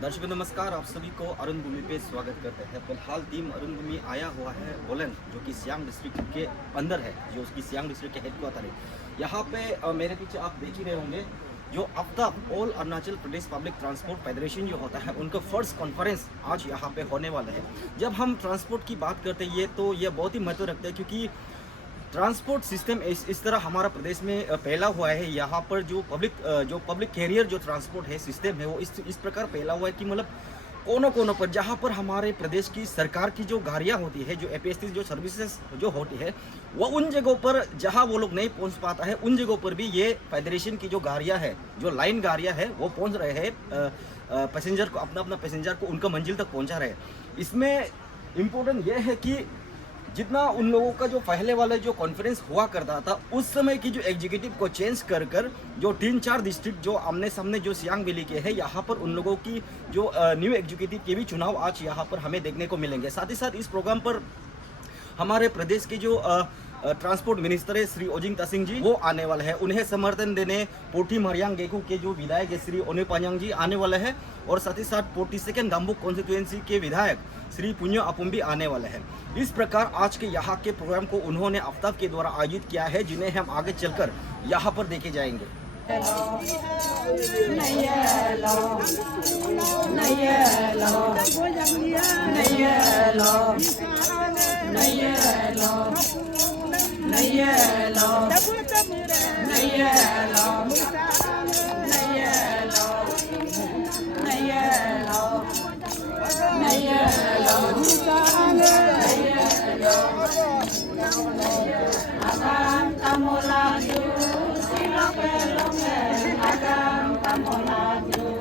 दर्शकों नमस्कार, आप सभी को अरुण भूमि पे स्वागत करते हैं। फिलहाल टीम अरुण भूमि आया हुआ है बोलन, जो कि सियांग डिस्ट्रिक्ट के अंदर है, जो उसकी सियांग डिस्ट्रिक्ट के हेडक्वार्टर है। यहाँ पे मेरे पीछे आप देख ही रहे होंगे, जो Aftab all Arunachal Pradesh public transport federation जो होता है, उनका फर्स्ट कॉन्फ्रेंस आज यहाँ पे होने वाला है। जब हम ट्रांसपोर्ट की बात करते हैं तो ये बहुत ही महत्व रखते हैं, क्योंकि ट्रांसपोर्ट सिस्टम इस तरह हमारा प्रदेश में फैला हुआ है। यहाँ पर जो पब्लिक कैरियर जो ट्रांसपोर्ट है सिस्टम है, वो इस प्रकार फैला हुआ है कि मतलब कोनों कोनों पर जहाँ पर हमारे प्रदेश की सरकार की जो गाड़ियाँ होती है, जो एपीएसटी जो सर्विसेज जो होती है, वो उन जगहों पर जहाँ वो लोग नहीं पहुँच पाता है, उन जगहों पर भी ये फेडरेशन की जो गाड़ियाँ है, जो लाइन गाड़ियाँ है, वो पहुँच रहे हैं पैसेंजर को, अपना पैसेंजर को उनका मंजिल तक पहुँचा रहे हैं। इसमें इम्पोर्टेंट ये है कि जितना उन लोगों का जो पहले वाला जो कॉन्फ्रेंस हुआ करता था, उस समय की जो एग्जीक्यूटिव को चेंज कर जो 3-4 डिस्ट्रिक्ट जो आमने सामने जो सियांग वैली के है, यहाँ पर उन लोगों की जो न्यू एग्जीक्यूटिव के भी चुनाव आज यहाँ पर हमें देखने को मिलेंगे। साथ ही साथ इस प्रोग्राम पर हमारे प्रदेश के जो ट्रांसपोर्ट मिनिस्टर है श्री ओजिंग तासिंग जी, वो आने वाले हैं। उन्हें समर्थन देने पोटी मरियांग गेकू के जो विधायक है श्री ओने पान्यांग जी आने वाले हैं, और साथ ही साथ 42nd दाम्बुक कॉन्स्टिट्यूएंसी के विधायक श्री पुण्य अपुम भी आने वाले हैं। इस प्रकार आज के यहाँ के प्रोग्राम को उन्होंने आफ्ताब के द्वारा आयोजित किया है, जिन्हें हम आगे चलकर यहाँ पर देखे जाएंगे।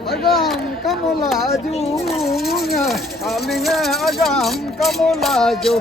Agam kamulaju, alinga agam kamulaju.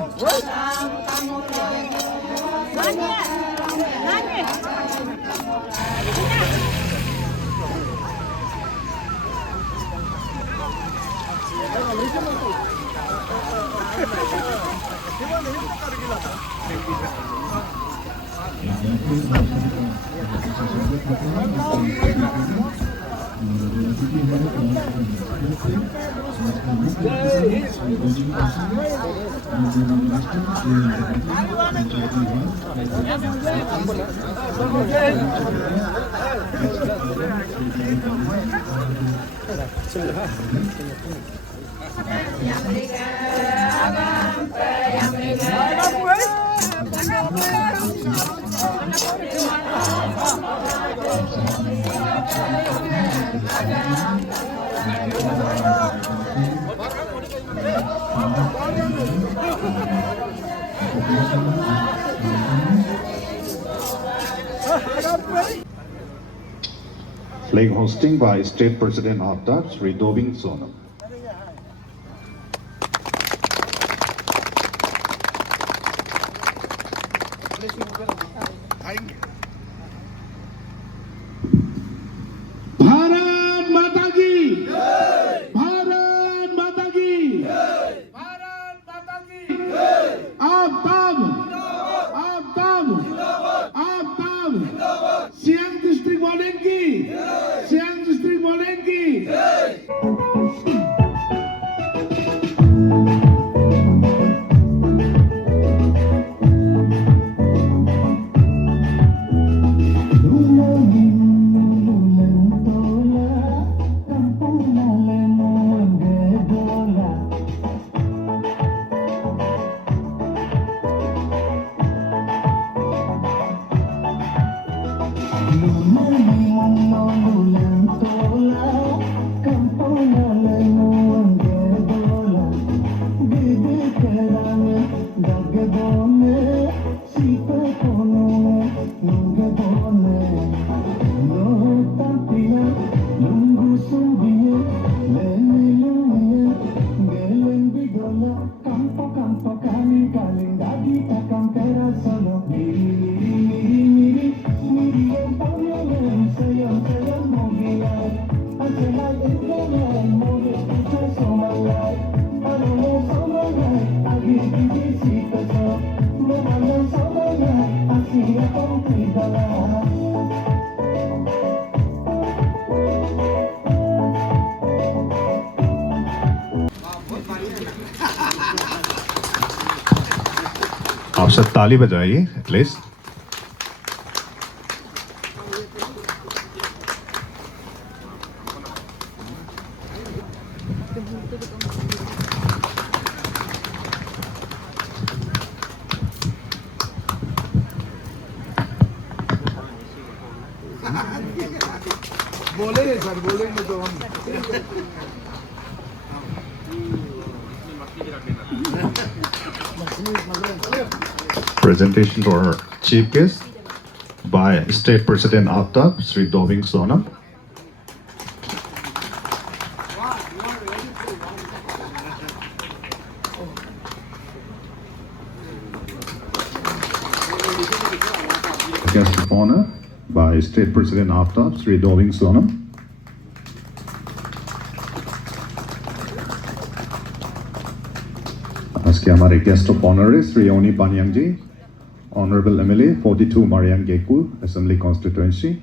Flag hosting by State President Aftab Sri Dobing Sonam. Bharat माता की जय, भारत माता की जय, भारत माता की जय। आफ्ताब आफ्ताब आफ्ताब सियांग डिस्ट्रिक्ट वाले की जय, सियांग डिस्ट्रिक्ट वाले की जय। आप सब ताली बजाइए एटलीस्ट। बोलेंगे सर, बोलेंगे तो हम। Presentation to our chief guest by State President Aftab Sri Dobing Sonam. Guest of honor by State President Aftab Sri Dobing Sonam. आज के हमारे गेस्ट ऑफ ऑनर है Shri Oni Paniang ji, honourable MLA 42 Mariang Geku assembly constituency.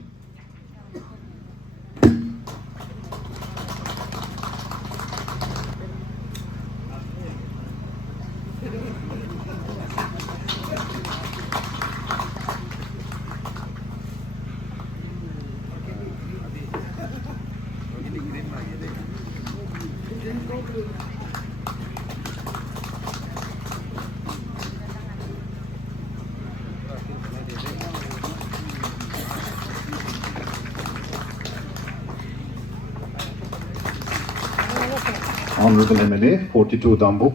Honorable MLA 42 Dambuk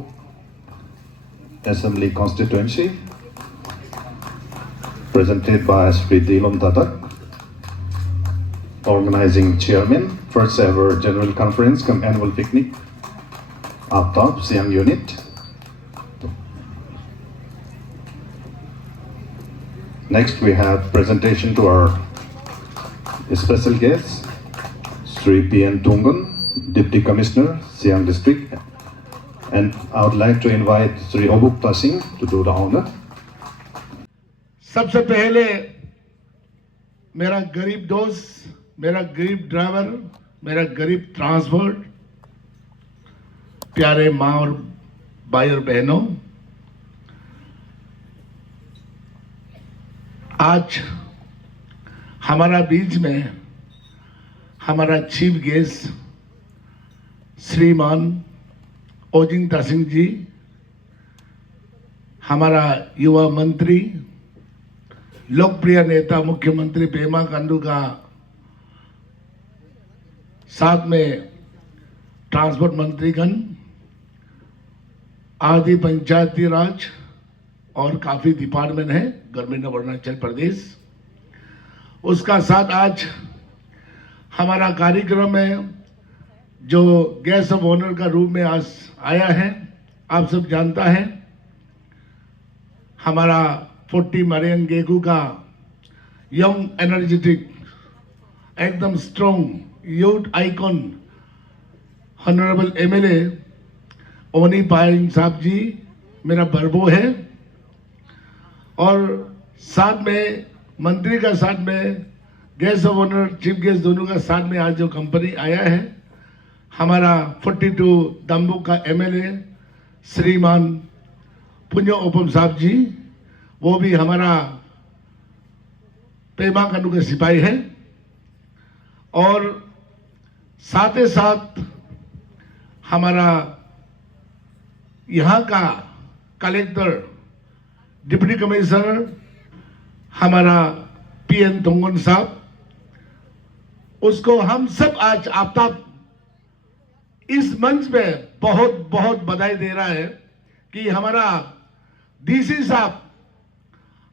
Assembly Constituency, presented by Sri Dilon Dadak, Organizing Chairman, first ever General Conference cum Annual Picnic, Aftab Siang Unit. Next we have presentation to our special guest, Sri P.N. Tungan, Deputy Commissioner, Siang District, and I would like to invite Sri Obukta Singh to do the honor. सबसे पहले मेरा गरीब दोस्त, मेरा गरीब driver, मेरा गरीब transport, प्यारे माँ और भाई और बहनों, आज हमारा बीच में हमारा चीफ गेस्ट श्रीमान ओजिंग तासिंग जी, हमारा युवा मंत्री, लोकप्रिय नेता मुख्यमंत्री पेमा खांडू का, साथ में ट्रांसपोर्ट मंत्रीगण, आदि पंचायती राज और काफी डिपार्टमेंट है गवर्नमेंट ऑफ अरुणाचल प्रदेश, उसका साथ आज हमारा कार्यक्रम में जो गेस्ट ऑफ ऑनर का रूप में आज आया है, आप सब जानता है हमारा 40 मारियांग गेकू का यंग एनर्जेटिक एकदम strong youth icon honourable MLA ओनी पायंग साहब जी मेरा बरबो है, और साथ में मंत्री का साथ में guest of honour chief guest दोनों का साथ में आज जो कंपनी आया है, हमारा 42 दम्बुक का एमएलए श्रीमान पुण्य ओपम साहब जी, वो भी हमारा पेमा खांडू के सिपाही है, और साथ ही साथ हमारा यहाँ का कलेक्टर डिप्टी कमिश्नर हमारा पीएन तुंगन साहब, उसको हम सब आज आफ्ताब इस मंच पे बहुत बहुत बधाई दे रहा है कि हमारा डीसी साहब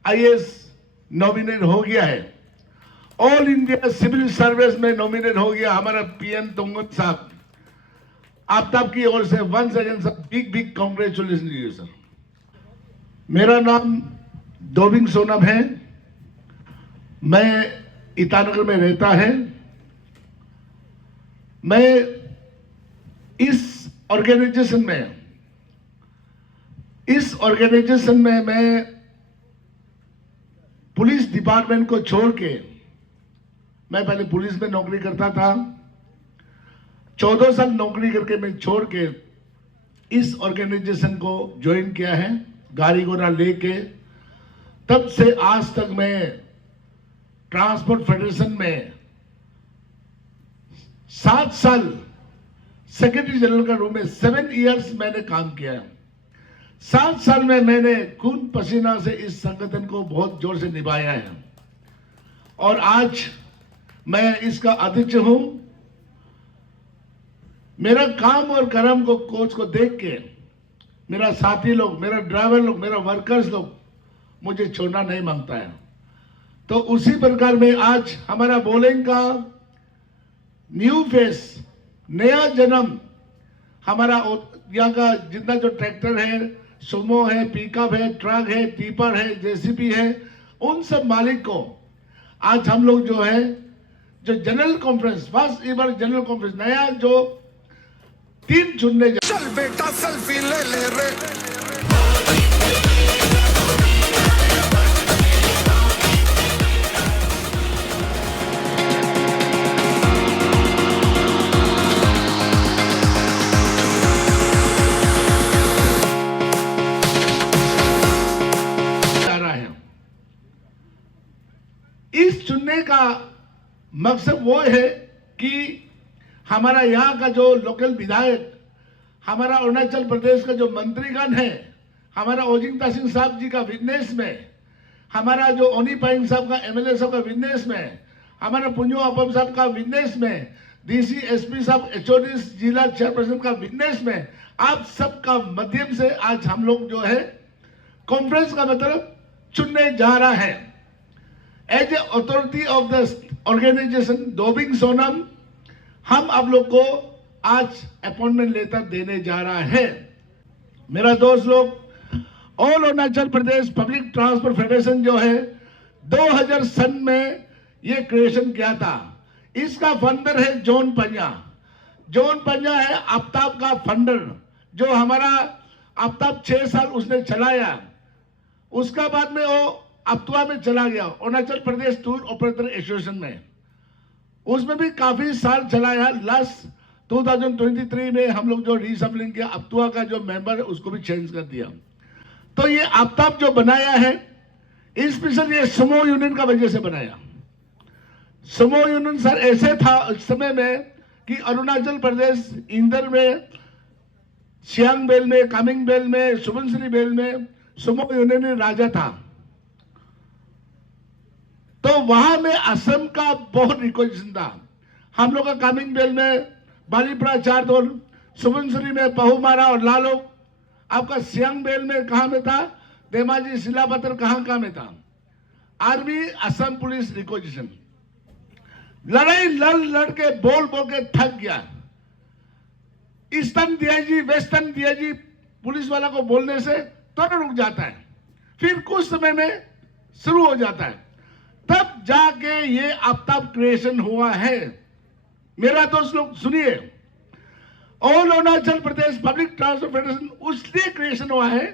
आईएएस नॉमिनेट हो गया है, ऑल इंडिया सिविल सर्विस में नॉमिनेट हो गया हमारा पीएन तुंगन साहब। आफ्ताब की ओर से once again big big congratulation you sir. मेरा नाम दोबिंग सोनम है, मैं ईटानगर में रहता है। मैं इस ऑर्गेनाइजेशन में मैं पुलिस डिपार्टमेंट को छोड़ के, मैं पहले पुलिस में नौकरी करता था, 14 साल नौकरी करके मैं छोड़ के इस ऑर्गेनाइजेशन को ज्वाइन किया है, गाड़ी घोड़ा लेके तब से आज तक मैं ट्रांसपोर्ट फेडरेशन में 7 साल सेक्रेटरी जनरल का रूम में 7 इयर्स मैंने काम किया है। 7 साल में मैंने खून पसीना से इस संगठन को बहुत जोर से निभाया है और आज मैं इसका अध्यक्ष हूं। मेरा काम और कर्म को कोच को देख के मेरा साथी लोग, मेरा ड्राइवर लोग, मेरा वर्कर्स लोग मुझे छोड़ना नहीं मांगता है। तो उसी प्रकार में आज हमारा बोलेंग का न्यू फेस, नया जन्म, हमारा यहाँ का जितना जो ट्रैक्टर है, सुमो है, पिकअप है, ट्रक है, टिपर है, जेसीबी है, उन सब मालिक को आज हम लोग जो है जो general conference, first ever general conference, नया जो टीम चुनने जा चल बेटा सेल्फी ले ले रे। रहा है। इस चुनने का मकसद वो है कि हमारा यहाँ का जो लोकल विधायक, हमारा अरुणाचल प्रदेश का जो मंत्रीगण है, हमारा ओजिंग तासिंग साहब जी का विटनेस में, हमारा जो ओनी पाइंग साहब का एमएलए साहब का विटनेस में, हमारा पुंजो अपम साहब का विटनेस में, डीसी एसपी साहब एचओडी जिला चेयरपर्सन का विटनेस में, आप सबका माध्यम से आज हम लोग जो है कॉन्फ्रेंस का मतलब चुनने जा रहा है। As a authority of the organization Dobing Sonam हम आप लोग को आज अपॉइंटमेंट लेटर देने जा रहा है। मेरा दोस्त लोग, all Arunachal Pradesh public transport federation जो है 2000 सन में ये क्रिएशन किया था। इसका फंडर है जॉन पंजा। जॉन पंजा है आफ्ताब का फंडर, जो हमारा आफ्ताब 6 साल उसने चलाया। उसका बाद में वो अप्तुआ में चला गया, Arunachal Pradesh tour operator association में, उसमें भी काफी साल चलाया। लास्ट 2023 में हम लोग जो रीसफलिंग किया, अप्तुआ का जो मेंबर है उसको भी चेंज कर दिया। तो ये आफ्ताब जो बनाया है, स्पेशल ये समो यूनियन का वजह से बनाया। समो यूनियन सर ऐसे था उस समय में कि अरुणाचल प्रदेश इंदर में, सियांग बेल में, कामिंग बेल में, सुबनसिरी बेल में समो यूनियन राजा था। तो वहां में असम का बहुत रिकॉग्निशन था। हम लोग का कामिंग बेल में बालीपड़ा चारदोल, सुबनसिरी में पहुमारा और लालो, आपका सियांग बेल में कहां में था, देमाजी सिलापत्थर कहां में था। आर्मी असम पुलिस रिकॉग्निशन, लड़ाई लड़ के बोल के थक गया। Eastern DIG, western DIG police वाला को बोलने से तुरंत रुक जाता है, फिर कुछ समय में शुरू हो जाता है। तब जाके ये आफ्ताब क्रिएशन हुआ है। मेरा दोस्त लोग सुनिए, all Arunachal Pradesh public transport federation उसलिए creation हुआ है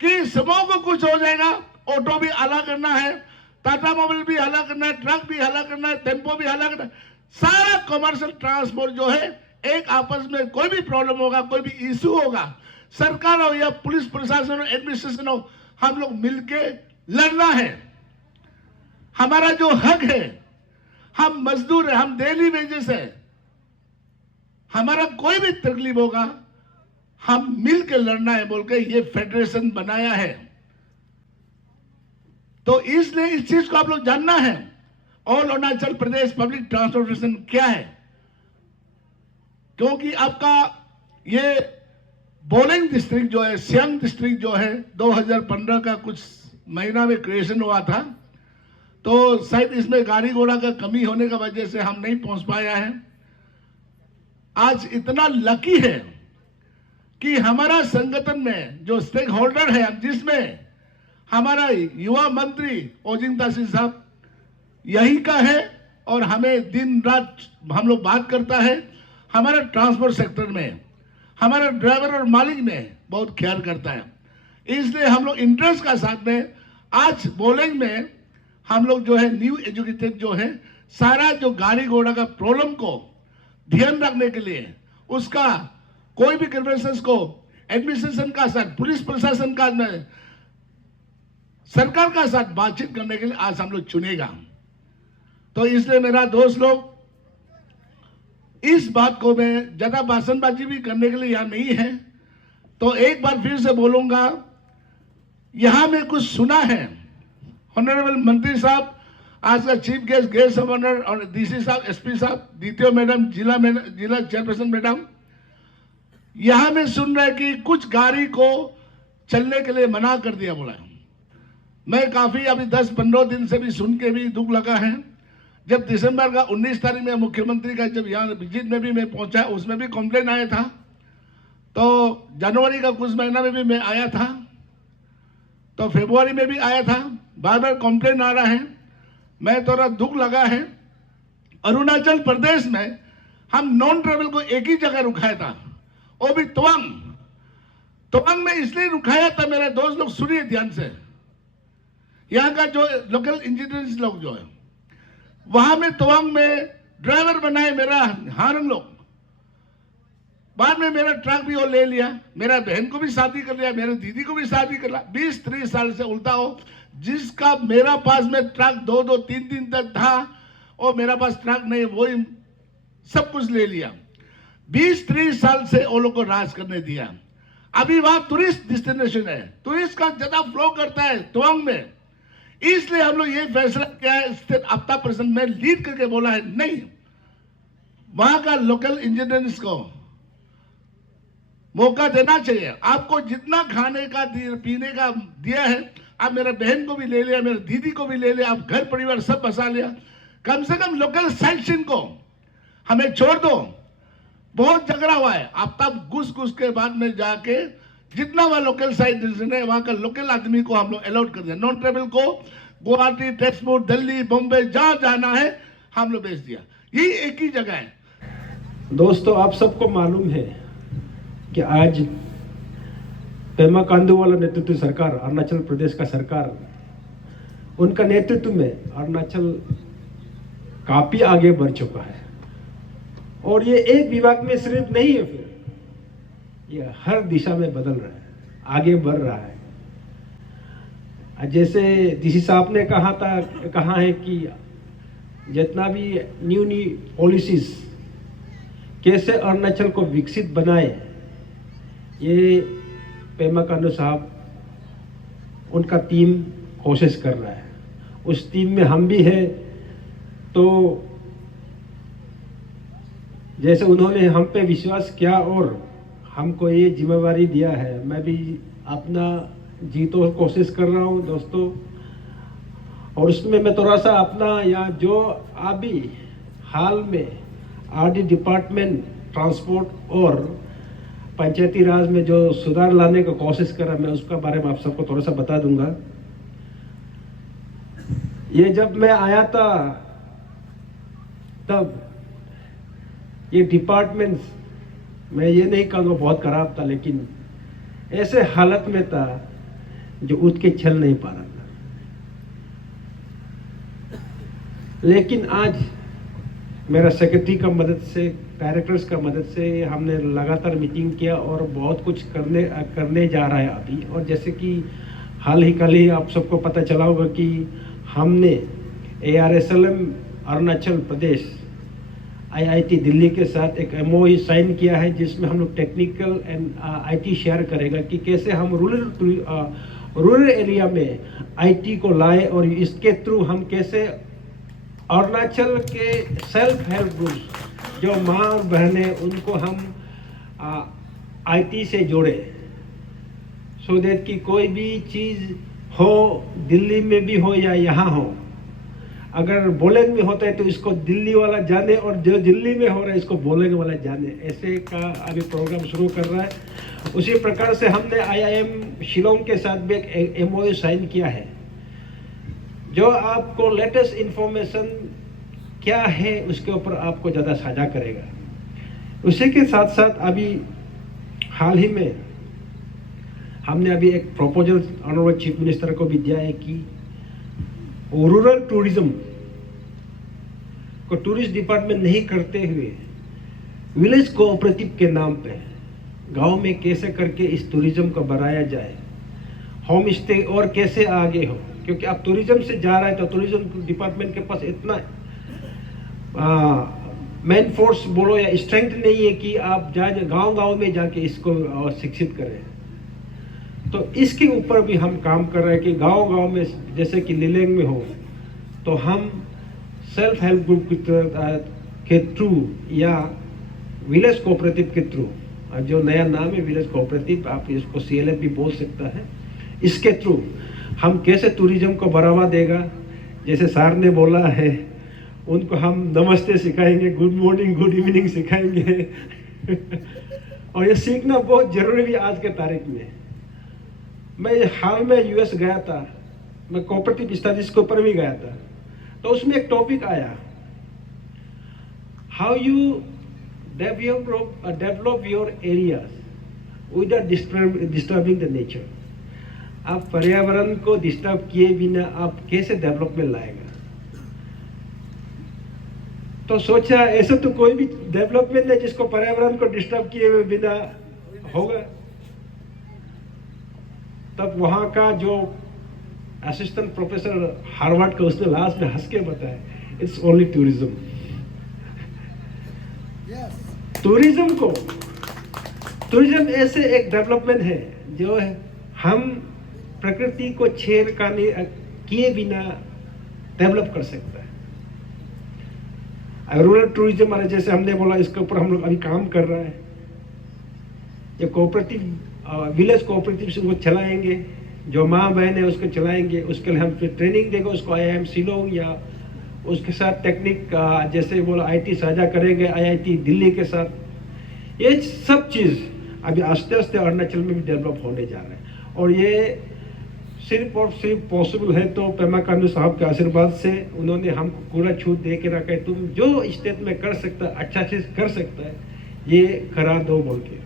कि समूह को कुछ हो जाएगा, ऑटो भी हला करना है, टाटा मोबाइल भी हला करना है, ट्रक भी हला करना है, टेम्पो भी हला करना है, सारा कमर्शियल ट्रांसपोर्ट जो है एक आपस में कोई भी प्रॉब्लम होगा, कोई भी इश्यू होगा, सरकार हो या पुलिस प्रशासन हो, एडमिनिस्ट्रेशन हो, हम लोग मिलके लड़ना है। हमारा जो हक है, हम मजदूर है, हम डेली वेजेस है, हमारा कोई भी तकलीफ होगा हम मिलकर लड़ना है बोल के ये फेडरेशन बनाया है। तो इसलिए इस चीज को आप लोग जानना है, all Arunachal Pradesh public transportation क्या है। क्योंकि आपका ये बोलेंग डिस्ट्रिक्ट जो है, सियांग डिस्ट्रिक्ट जो है 2015 का कुछ महीना में क्रिएशन हुआ था, तो शायद इसमें गाड़ी घोड़ा का कमी होने का वजह से हम नहीं पहुंच पाया है। आज इतना लकी है कि हमारा संगठन में जो स्टेक होल्डर है, जिसमें हमारा युवा मंत्री ओजिंग तासिंग साहब यही का है और हमें दिन रात हम लोग बात करता है। हमारा ट्रांसपोर्ट सेक्टर में, हमारा ड्राइवर और मालिक में बहुत ख्याल करता है। इसलिए हम लोग इंटरेस्ट का साथ में आज बोलेंग में हम लोग जो है न्यू एजुकेटेड जो है, सारा जो गाड़ी घोड़ा का प्रॉब्लम को ध्यान रखने के लिए, उसका कोई भी कन्वर्सेंस को एडमिनिस्ट्रेशन का साथ, पुलिस प्रशासन का में सरकार का साथ बातचीत करने के लिए आज हम लोग चुनेगा। तो इसलिए मेरा दोस्त लोग, इस बात को मैं ज्यादा भाषणबाजी भी करने के लिए यहाँ नहीं है, तो एक बार फिर से बोलूंगा, यहाँ में कुछ सुना है। ऑनरेबल मंत्री साहब, आज का चीफ गेस्ट ऑफ ऑनर और डीसी साहब, एसपी साहब, डीटीओ मैडम, जिला चेयरपर्सन मैडम, यहाँ में सुन रहे कि कुछ गाड़ी को चलने के लिए मना कर दिया बोला। मैं काफी अभी 10-15 दिन से भी सुन के भी दुख लगा है। जब दिसंबर का 19 तारीख में मुख्यमंत्री का जब यहाँ विजिट में भी मैं पहुंचा, उसमें भी कंप्लेन आया था। तो जनवरी का कुछ महीना में भी मैं आया था, तो फरवरी में भी आया था, बार बार कंप्लेन आ रहा है। मैं थोड़ा दुख लगा है। अरुणाचल प्रदेश में हम नॉन ट्रेवल को एक ही जगह रुकाया था, वो भी तवांग में इसलिए रुकाया था, मेरे दोस्त लोग सुनिए ध्यान से, यहाँ का जो लोकल इंजीनियर्स लोग जो है, वहां में तवांग में ड्राइवर बनाए मेरा हारंग लोग। बाद में मेरा ट्रक भी वो ले लिया, मेरा बहन को भी शादी कर लिया, मेरे दीदी को भी शादी कर लिया। 20-30 साल से उल्टा हो, जिसका मेरा पास में ट्रक 2-2, 3 तक था, और मेरा पास ट्रक नहीं, वो सब कुछ ले लिया। 20-30 साल से वो लोग को राज करने दिया। अभी वहां टूरिस्ट डेस्टिनेशन है, टूरिस्ट का ज्यादा फ्लो करता है तवांग में, इसलिए हम लोग ये फैसला किया है, स्टेट आपदा प्रसंग में लीड करके बोला है, नहीं, वहां का लोकल इंजीनियर्स को मौका देना चाहिए। आपको जितना खाने का पीने का दिया है, आप मेरे बहन को भी ले लिया, मेरे दीदी को भी ले लिया, आप घर परिवार सब बसा लिया, कम से कम लोकल साइट को हमें छोड़ दो। बहुत झगड़ा हुआ है, आप तब घुस के बाद में जाके जितना वहां लोकल साइट है, वहां का लोकल आदमी को हम लोग अलाउड कर दिया। नॉन ट्रेवल को गुवाहाटी, टेक्सपोर्ट, दिल्ली, बॉम्बे, जहां जाना है हम लोग भेज दिया। यही एक ही जगह है। दोस्तों, आप सबको मालूम है कि आज पेमा खांडू वाला नेतृत्व सरकार, अरुणाचल प्रदेश का सरकार, उनका नेतृत्व में अरुणाचल काफी आगे बढ़ चुका है। और ये एक विभाग में सिर्फ नहीं है, फिर ये हर दिशा में बदल रहा है, आगे बढ़ रहा है। जैसे डीसी साहब ने कहा है कि जितना भी न्यू पॉलिसीज कैसे अरुणाचल को विकसित बनाए, ये पेमा खांडू साहब, उनका टीम कोशिश कर रहा है। उस टीम में हम भी हैं। तो जैसे उन्होंने हम पे विश्वास किया और हमको ये जिम्मेवारी दिया है, मैं भी अपना जीतो कोशिश कर रहा हूँ दोस्तों। और उसमें मैं थोड़ा सा अपना, या जो अभी हाल में आरडी डिपार्टमेंट ट्रांसपोर्ट और पंचायती राज में जो सुधार लाने का कोशिश कर रहा है, मैं उसका बारे में आप सबको थोड़ा सा बता दूंगा। ये जब मैं आया था तब ये डिपार्टमेंट्स, मैं ये नहीं कहूँगा बहुत खराब था, लेकिन ऐसे हालत में था जो उठ के चल नहीं पा रहा था। लेकिन आज मेरा सेक्रेटरी का मदद से, डायरेक्टर्स का मदद से हमने लगातार मीटिंग किया और बहुत कुछ करने जा रहा है अभी। और जैसे कि हाल ही आप सबको पता चला होगा कि हमने ARSLM अरुणाचल प्रदेश IIT दिल्ली के साथ एक MOU साइन किया है, जिसमें हम लोग टेक्निकल एंड IT शेयर करेगा कि कैसे हम रूरल एरिया में IT को लाए, और इसके थ्रू हम कैसे अरुणाचल के सेल्फ हेल्प ग्रुप्स जो माँ बहनें, उनको हम IT से जोड़े, सो दैट कि कोई भी चीज़ हो, दिल्ली में भी हो या यहाँ हो, अगर बोलेंग में होता है तो इसको दिल्ली वाला जाने, और जो दिल्ली में हो रहा है इसको बोलेंग वाला जाने, ऐसे का अभी प्रोग्राम शुरू कर रहा है। उसी प्रकार से हमने IIM शिलोंग के साथ भी एक MOU साइन किया है, जो आपको लेटेस्ट इंफॉर्मेशन क्या है उसके ऊपर आपको ज़्यादा साझा करेगा। उसी के साथ साथ अभी हाल ही में हमने अभी एक प्रपोजल ऑनरेबल चीफ मिनिस्टर को भी दिया है कि रूरल टूरिज्म को टूरिस्ट डिपार्टमेंट नहीं करते हुए विलेज कोऑपरेटिव के नाम पे गांव में कैसे करके इस टूरिज्म को बढ़ाया जाए, होम स्टे और कैसे आगे हो, क्योंकि आप टूरिज्म से जा रहे हैं तो टूरिज्म डिपार्टमेंट के पास इतना मैन फोर्स बोलो या स्ट्रेंथ नहीं है कि आप गांव-गांव में जाके इसको शिक्षित करें। तो इसके ऊपर भी हम काम कर रहे हैं कि गांव-गांव में, जैसे कि लिलेंग में हो, तो हम सेल्फ हेल्प ग्रुप के थ्रू या विलेज कोऑपरेटिव के थ्रू, जो नया नाम है विलेज कोऑपरेटिव, आप इसको CLF भी बोल सकता है, इसके थ्रू हम कैसे टूरिज्म को बढ़ावा देगा। जैसे सर ने बोला है, उनको हम नमस्ते सिखाएंगे, गुड मॉर्निंग गुड इवनिंग सिखाएंगे और ये सीखना बहुत जरूरी भी आज के तारीख में। मैं हाल में US गया था, मैं कोऑपरेटिव स्टडीज के ऊपर भी गया था, तो उसमें एक टॉपिक आया, how you develop your areas without disturbing the nature. आप पर्यावरण को डिस्टर्ब किए बिना आप कैसे डेवलपमेंट लाएगा। तो सोचा ऐसा तो कोई भी डेवलपमेंट है जिसको पर्यावरण को डिस्टर्ब किए हुए बिना होगा। तब वहाँ का जो असिस्टेंट प्रोफेसर हार्वर्ड का, उसने लास्ट में हंस के बताया, इट्स ओनली टूरिज्म। टूरिज्म ऐसे एक डेवलपमेंट है जो हम प्रकृति को छेड़खानी किए बिना डेवलप कर सकता है। रूरल टूरिज्म, जैसे हमने बोला, इसके ऊपर हम लोग अभी काम कर रहे हैं। ये कोऑपरेटिव विलेज कोऑपरेटिव को चलाएंगे, जो माँ बहन है उसको चलाएंगे, उसके लिए हम फिर ट्रेनिंग देंगे उसको IIM शिलोंग, या उसके साथ टेक्निक जैसे बोला IT साझा करेंगे IIT दिल्ली के साथ। ये सब चीज़ अभी आस्ते आस्ते अरुणाचल में भी डेवलप होने जा रहे हैं, और ये सिर्फ और सिर्फ पॉसिबल है तो पेमा खांडू साहब के आशीर्वाद से। उन्होंने हमको पूरा छूट दे के रखा है, तुम जो स्टेट में कर सकता है, अच्छा चीज़ कर सकता है, ये करा दो बोल के।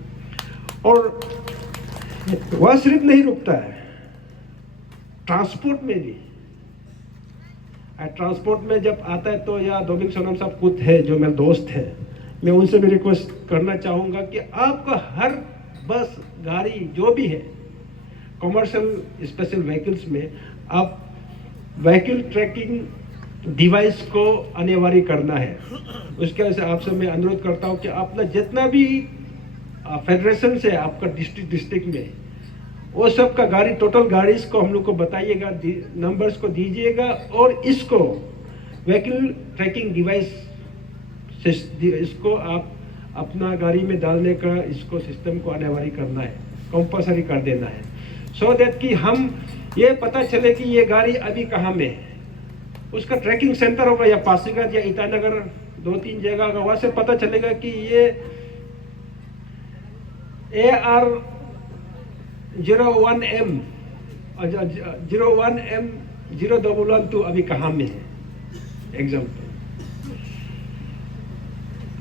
और वह सिर्फ नहीं रुकता है, ट्रांसपोर्ट में भी। ट्रांसपोर्ट में जब आता है तो, या दोबिंग सोनम साहब खुद है जो मेरे दोस्त हैं, मैं उनसे भी रिक्वेस्ट करना चाहूँगा कि आपका हर बस गाड़ी जो भी है कमर्शियल स्पेशल व्हीकल्स में, आप व्हीकल ट्रैकिंग डिवाइस को अनिवार्य करना है। उसके वजह से आपसे मैं अनुरोध करता हूँ कि अपना जितना भी फेडरेशन से आपका डिस्ट्रिक्ट में, वो सब का गाड़ी, टोटल गाड़ीज को हम लोग को बताइएगा, नंबर्स को दीजिएगा, और इसको व्हीकल ट्रैकिंग डिवाइस इसको आप अपना गाड़ी में डालने का, इसको सिस्टम को अनिवार्य करना है, कंपल्सरी कर देना है, सो दैट कि हम ये पता चले कि ये गाड़ी अभी कहाँ में है। उसका ट्रैकिंग सेंटर होगा, या पासीघाट या ईटानगर, 2-3 जगह का, वहाँ से पता चलेगा कि ये AR 01M 011M0112 अभी कहाँ में है। एग्जाम्पल,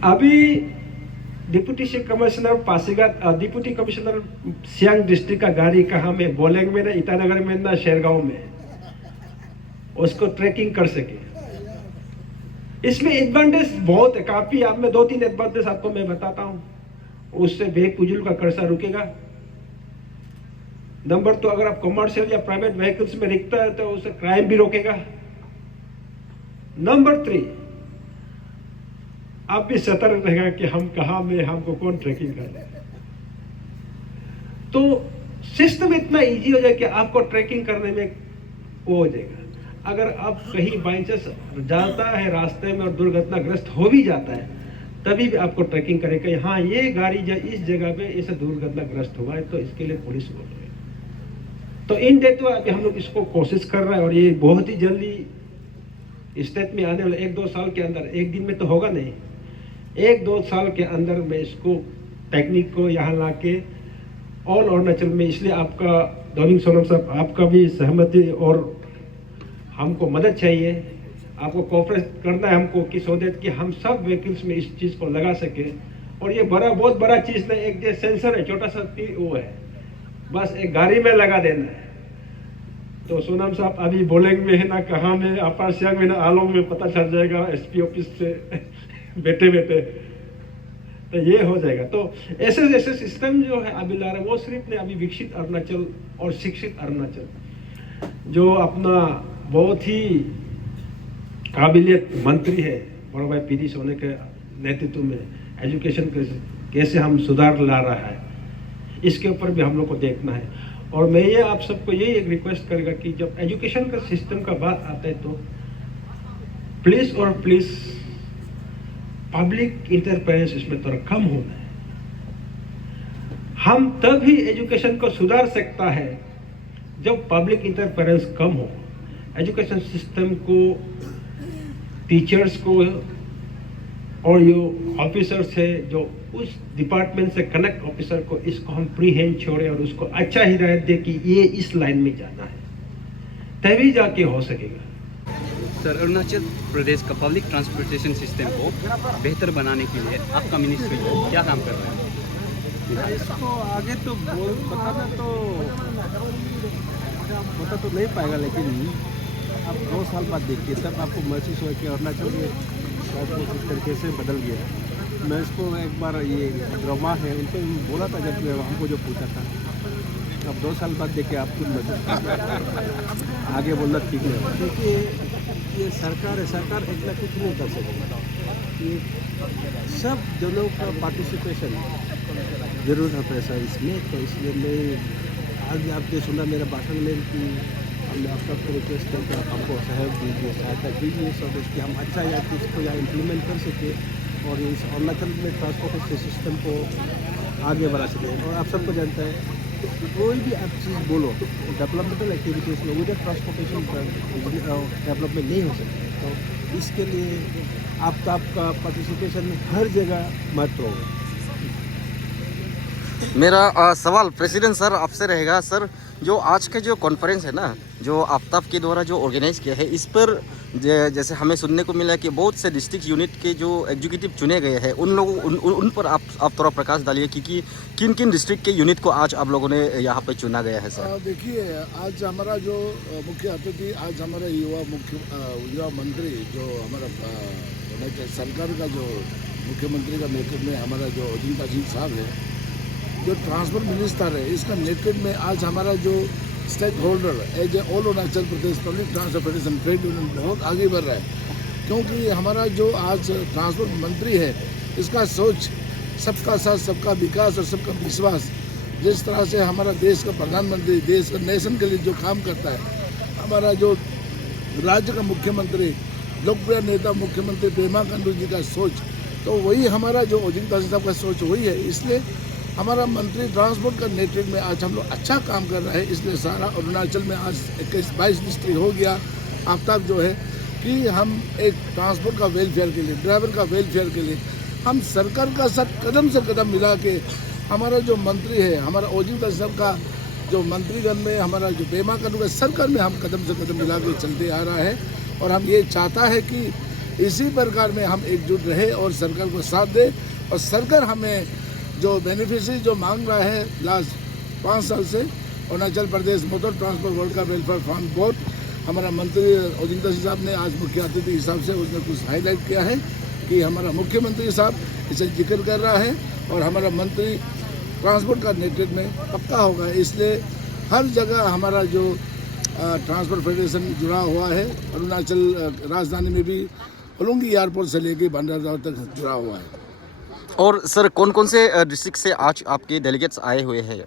अभी deputy chief commissioner Pasighat, deputy commissioner Siang district का गाड़ी कहाँ में, बोलेंग में ना, ईटानगर में ना, शेरगांव में, उसको ट्रैकिंग कर सके। इसमें एडवांटेज बहुत है, काफी। आप में 2-3 एडवांटेज आपको मैं बताता हूँ। उससे बेफिजूल का खर्चा रुकेगा। नंबर 2, अगर आप कमर्शियल या प्राइवेट व्हीकल्स में दिखता है तो उससे क्राइम भी रोकेगा। नंबर 3, आप भी सतर्क रहेगा कि हम कहाँ में, हमको कौन ट्रैकिंग कर रहा है। तो सिस्टम इतना इजी हो जाए कि आपको ट्रैकिंग करने में वो हो जाएगा। अगर आप कहीं बाई चांस जाता है रास्ते में और दुर्घटनाग्रस्त हो भी जाता है, तभी भी आपको ट्रैकिंग करेगा, हाँ ये गाड़ी इस जगह पे ऐसे दुर्घटनाग्रस्त हुआ है, तो इसके लिए पुलिस बोल रही है। तो इन डेट में अभी हम लोग इसको कोशिश कर रहे हैं, और ये बहुत ही जल्दी स्टेट में आने वाले 1-2 साल के अंदर, एक दिन में तो होगा नहीं, 1-2 साल के अंदर में इसको टेक्निक को यहाँ ला के ऑल अरुणाचल में। इसलिए आपका दोबिंग सोनम साहब, आपका भी सहमति और हमको मदद चाहिए, आपको कोऑपरेट करना है हमको, कि सो दैट कि हम सब व्हीकल्स में इस चीज़ को लगा सके। और ये बहुत बड़ा चीज़ नहीं, एक जो सेंसर है छोटा सा, वो है, बस एक गाड़ी में लगा देना है। तो सोनम साहब अभी बोलेंगे में है ना, कहाँ में, अपर सियांग में ना, आलोंग में, पता चल जाएगा SP ऑफिस से बैठे बैठे। तो ये हो जाएगा। तो ऐसे ऐसे सिस्टम जो है अभी ला रहे वो सिर्फ ने अभी विकसित अरुणाचल और शिक्षित अरुणाचल जो अपना बहुत ही काबिलियत मंत्री है बड़ा भाई पीडी सोने के नेतृत्व में एजुकेशन कैसे हम सुधार ला रहा है, इसके ऊपर भी हम लोग को देखना है। और मैं ये आप सबको यही एक रिक्वेस्ट करेगा कि जब एजुकेशन का सिस्टम का बात आता है तो प्लीज पब्लिक इंटरफेरेंस इसमें थोड़ा कम होना है। हम तभी एजुकेशन को सुधार सकता है जब पब्लिक इंटरफेरेंस कम हो। एजुकेशन सिस्टम को, टीचर्स को और जो ऑफिसर्स है जो उस डिपार्टमेंट से कनेक्ट ऑफिसर को इसको हम फ्री हैंड छोड़े और उसको अच्छा हिदायत दे कि ये इस लाइन में जाना है, तभी जाके हो सकेगा। सर, अरुणाचल प्रदेश का पब्लिक ट्रांसपोर्टेशन सिस्टम को बेहतर बनाने के लिए आपका मिनिस्ट्री क्या काम कर रहा है? इसको आगे तो बताना तो बता तो नहीं पाएगा, लेकिन आप 2 साल बाद देखिए तब आपको महसूस हो कि अरुणाचल में ट्रांसपोर्ट सिस्टम कैसे बदल गया। मैं इसको एक बार ये ड्रामा है उनको बोला था जब हमको जो पूछा था, अब 2 साल बाद देखिए आपको महसूस आगे बोलना ठीक नहीं होगा, क्योंकि ये सरकार है, सरकार इतना कुछ नहीं कर सकती। ये सब जनों का पार्टिसिपेशन जरूर होता है सर इसमें। तो इसलिए मैं आज आपने सुना मेरा भाषण में कि हमने आप सबको रिक्वेस्ट करके हमको सहयोग दीजिए, सहायता कीजिए, सब इसकी हम अच्छा या इसको या इम्प्लीमेंट कर सके और इस अरुणाचल में ट्रांसपोर्टेशन सिस्टम को आगे बढ़ा सकें। और आप सबको जानता है कोई भी आप चीज़ बोलो डेवलपमेंटल एक्टिविटीज़ में विदाउट ट्रांसपोर्टेशन डेवलपमेंट नहीं हो सकती। तो इसके लिए आपका पार्टिसिपेशन हर जगह महत्व होगा। मेरा सवाल प्रेसिडेंट सर आपसे रहेगा। सर, जो आज का जो कॉन्फ्रेंस है ना, जो आफ्ताब के द्वारा जो ऑर्गेनाइज किया है, इस पर जैसे हमें सुनने को मिला कि बहुत से डिस्ट्रिक्ट यूनिट के जो एग्जीक्यूटिव चुने गए हैं उन लोगों उन पर आप थोड़ा प्रकाश डालिए कि किन किन डिस्ट्रिक्ट के यूनिट को आज आप लोगों ने यहाँ पर चुना गया है। सर देखिए, आज हमारा जो मुख्य अतिथि, आज हमारा युवा मंत्री जो हमारा सरकार का जो मुख्यमंत्री का नेतृत्व में हमारा जो अजिंता सिंह साहब है, जो ट्रांसपोर्ट मिनिस्टर है, इसका नेतृत्व में आज हमारा जो stakeholder as a all Arunachal Pradesh public transportation trade union बहुत आगे बढ़ रहा है। क्योंकि हमारा जो आज ट्रांसपोर्ट मंत्री है, इसका सोच सबका साथ, सबका विकास और सबका विश्वास, जिस तरह से हमारा देश का प्रधानमंत्री देश का नेशन के लिए जो काम करता है, हमारा जो राज्य का मुख्यमंत्री लोकप्रिय नेता मुख्यमंत्री पेमा खांडू जी का सोच, तो वही हमारा जो अजिंता सिंह साहब का सोच वही है। इसलिए हमारा मंत्री ट्रांसपोर्ट का नेतृत्व में आज हम लोग अच्छा काम कर रहे हैं। इसलिए सारा अरुणाचल में आज 21-22 डिस्ट्रिक्ट हो गया। आफ्ताब जो है कि हम एक ट्रांसपोर्ट का वेलफेयर के लिए, ड्राइवर का वेलफेयर के लिए हम सरकार का साथ कदम से कदम मिला के, हमारा जो मंत्री है, हमारा अजिंता सिंह साहब का जो मंत्रीगण में, हमारा जो पेमा खांडू का सरकार में हम कदम से कदम मिला के चलते आ रहा है। और हम ये चाहता है कि इसी प्रकार में हम एकजुट रहे और सरकार को साथ दे। और सरकार हमें जो बेनिफिशरी जो मांग रहा है लास्ट 5 साल से, Arunachal Pradesh motor transport worker welfare fund board, हमारा मंत्री अजिंता सिंह साहब ने आज मुख्य अतिथि हिसाब से उसने कुछ हाईलाइट किया है कि हमारा मुख्यमंत्री साहब इसे जिक्र कर रहा है और हमारा मंत्री ट्रांसपोर्ट का नेतृत्व में पक्का होगा। इसलिए हर जगह हमारा जो ट्रांसपोर्ट फेडरेशन जुड़ा हुआ है। अरुणाचल राजधानी में भी होलोंगी एयरपोर्ट से लेके बंदरगाह तक जुड़ा हुआ है। और सर, कौन कौन से डिस्ट्रिक्ट से आज आपके डेलीगेट्स आए हुए हैं?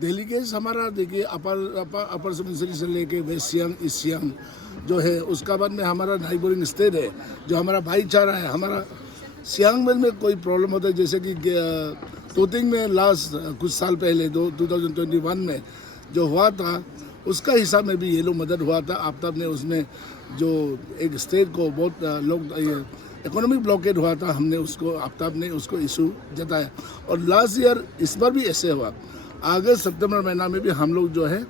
डेलीगेट्स हमारा देखिए अपर सुबनसिरी से लेके वेस्ट सियांग, ईस्ट सियांग जो है, उसका बाद में हमारा नाइबरिंग स्टेट है जो हमारा भाईचारा है। हमारा सियांग में कोई प्रॉब्लम होता है, जैसे कि तोतिंग में लास्ट कुछ साल पहले 2021 में जो हुआ था, उसका हिसाब में भी ये लोग मदद हुआ था। आफ्ताब ने उसमें जो एक स्टेट को बहुत लोग इकोनॉमिक ब्लॉकेड हुआ था, हमने उसको, आफ्ताब ने उसको इशू जताया। और लास्ट ईयर इस बार भी ऐसे हुआ, अगस्त सितंबर महीना में भी हम लोग जो है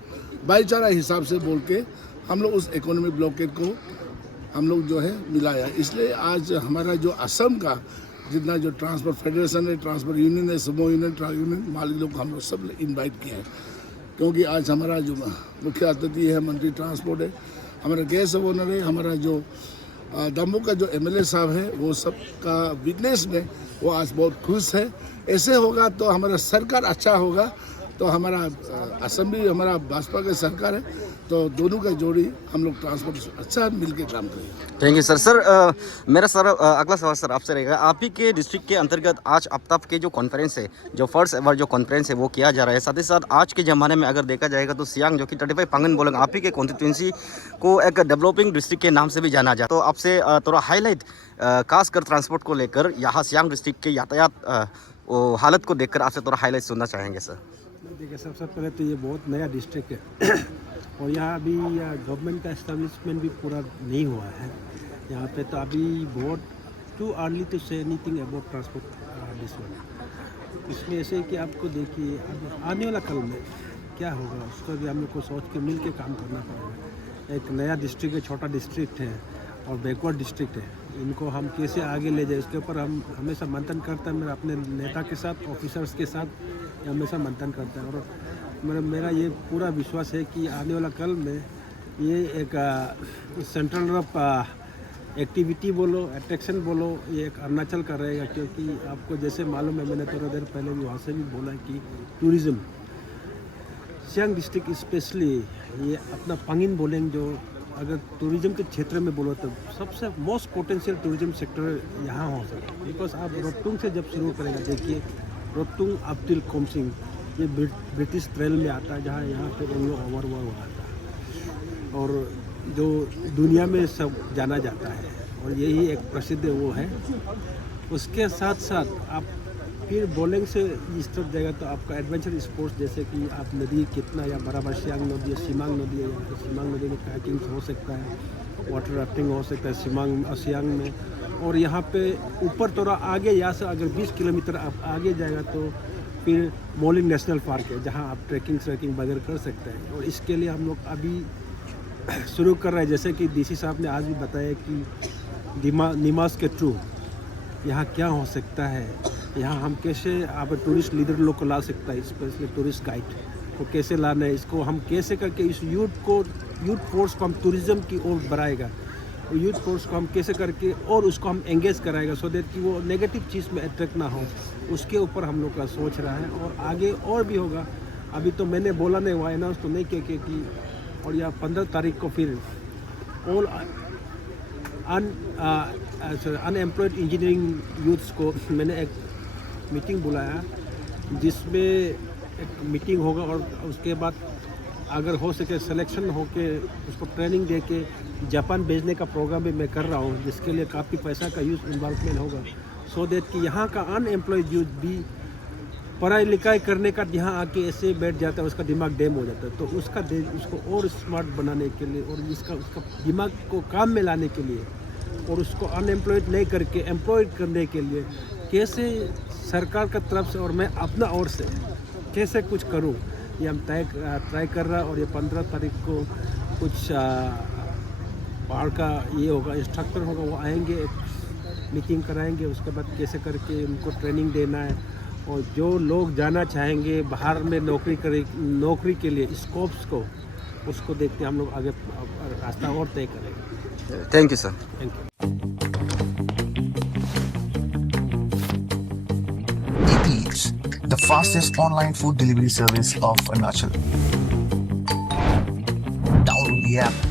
भाईचारा हिसाब से बोल के हम लोग उस इकोनॉमिक ब्लॉकेड को हम लोग जो है मिलाया। इसलिए आज हमारा जो असम का जितना जो ट्रांसपोर्ट फेडरेशन है, ट्रांसपोर्ट यूनियन है, समूह यूनियन, ट्रक यूनियन, मालिक लोग हम लोग सब इन्वाइट किए हैं। क्योंकि आज हमारा जो मुख्य अतिथि है मंत्री ट्रांसपोर्ट है, हमारा गैस ओनर है, हमारा जो दम्बू का जो MLA साहब है, वो सब का विटनेस में वो आज बहुत खुश है। ऐसे होगा तो हमारा सरकार अच्छा होगा, तो हमारा असेंबली हमारा भाजपा का सरकार है, तो दोनों का जोड़ी हम लोग ट्रांसपोर्ट अच्छा मिलके काम करेंगे। Thank you sir. सर मेरा सर अगला सवाल सर आपसे रहेगा, आप ही के डिस्ट्रिक्ट के अंतर्गत आज आफ्ताब के जो कॉन्फ्रेंस है, जो फर्स्ट एवर जो कॉन्फ्रेंस है वो किया जा रहा है, साथ ही साथ आज के ज़माने में अगर देखा जाएगा तो सियांग जो कि 35 पांगन बोलेंग आप ही के कॉन्स्टिट्यूंसी को एक डेवलपिंग डिस्ट्रिक्ट के नाम से भी जाना जाता है, तो आपसे थोड़ा हाईलाइट खासकर ट्रांसपोर्ट को लेकर यहाँ सियांग डिस्ट्रिक्ट के यातायात हालत को देखकर आपसे थोड़ा हाईलाइट सुनना चाहेंगे सर। देखिए, सबसे पहले तो ये बहुत नया डिस्ट्रिक्ट है और यहाँ अभी गवर्नमेंट का एस्टेब्लिशमेंट भी पूरा नहीं हुआ है यहाँ पे, तो अभी बहुत too early to say anything about transport district. इसमें ऐसे कि आपको देखिए अब आने वाला कल में क्या होगा उसको भी हम लोग को सोच के मिल के काम करना पड़ेगा। एक नया डिस्ट्रिक्ट है, छोटा डिस्ट्रिक्ट है और बैकवर्ड डिस्ट्रिक्ट है, इनको हम कैसे आगे ले जाए उसके ऊपर हम हमेशा मंथन करते हैं। मेरा अपने नेता के साथ, ऑफिसर्स के साथ हमेशा मंथन करते हैं और मेरा ये पूरा विश्वास है कि आने वाला कल में ये एक सेंट्रल ऑफ एक्टिविटी बोलो, अट्रैक्शन बोलो, ये एक अरुणाचल का रहेगा। क्योंकि आपको जैसे मालूम है, मैंने थोड़ा देर पहले भी वहाँ से भी बोला कि टूरिज़्म सियांग डिस्ट्रिक्ट स्पेशली ये अपना पांगिन बोलेंगे, जो अगर टूरिज़्म के क्षेत्र में बोलो तो सबसे मोस्ट पोटेंशियल टूरिज़्म सेक्टर यहाँ हो सकता है। बिकॉज आप रोहतुंग से जब शुरू करेंगे, देखिए रोहतुंग अप टिल कोमसिंग ये ब्रिटिश ट्रेल में आता है, जहाँ यहाँ पे एंग्लो ओवर हुआ आता है और जो दुनिया में सब जाना जाता है और यही एक प्रसिद्ध वो है। उसके साथ साथ आप फिर बोलेंगे से इस तरफ जाएगा तो आपका एडवेंचर स्पोर्ट्स, जैसे कि आप नदी कितना या बराबर सियांग नदी है, सिमांग नदी है, या सिमांग नदी में कायाकिंग हो सकता है, वाटर राफ्टिंग हो सकता है सियांग में। और यहाँ पे ऊपर थोड़ा आगे यहाँ से अगर 20 किलोमीटर आप आगे जाएगा तो फिर मोलिंग नेशनल पार्क है, जहाँ आप ट्रैकिंग वगैरह कर सकते हैं। और इसके लिए हम लोग अभी शुरू कर रहे हैं, जैसे कि डीसी साहब ने आज भी बताया कि निमास के थ्रू यहाँ क्या हो सकता है, यहाँ हम कैसे आप टूरिस्ट लीडर लोग को ला सकता है, स्पेशली टूरिस्ट गाइड को कैसे लाना है, इसको हम कैसे करके इस यूथ फोर्स को हम टूरिज़्म की ओर बढ़ाएगा, और यूथ फोर्स को हम कैसे करके और उसको हम एंगेज कराएगा, सो दैट कि वो नेगेटिव चीज़ में अट्रैक्ट ना हो। उसके ऊपर हम लोग का सोच रहा है और आगे और भी होगा। अभी तो मैंने बोला नहीं, हुआ अनाउंस तो नहीं किया कि और यह 15 तारीख को फिर ऑल अनएम्प्लॉयड इंजीनियरिंग यूथ्स को मैंने एक मीटिंग बुलाया, जिसमें एक मीटिंग होगा और उसके बाद अगर हो सके सिलेक्शन हो के उसको ट्रेनिंग दे के जापान भेजने का प्रोग्राम भी मैं कर रहा हूँ, जिसके लिए काफ़ी पैसा का यूज़ इन्वॉल्वमेंट होगा, सो दैट कि यहाँ का अनएम्प्लॉयड यूथ भी पढ़ाई लिखाई करने का यहाँ आके ऐसे बैठ जाता है, उसका दिमाग डैम हो जाता है। तो उसको और स्मार्ट बनाने के लिए और उसका दिमाग को काम में लाने के लिए और उसको अनएम्प्लॉयड नहीं करके एम्प्लॉयड करने के लिए कैसे सरकार का तरफ से और मैं अपना ओर से कैसे कुछ करूं, ये हम ट्राई कर रहा। और ये 15 तारीख को कुछ पहाड़ का ये होगा, इंस्ट्रक्टर होगा, वो आएंगे, एक मीटिंग कराएंगे, उसके बाद कैसे करके उनको ट्रेनिंग देना है। और जो लोग जाना चाहेंगे बाहर में नौकरी के लिए स्कोप्स को, उसको देखते हम लोग आगे रास्ता और तय करेंगे। Thank you sir. Thank you. Eats, the fastest online food delivery service of Arunachal. Download the app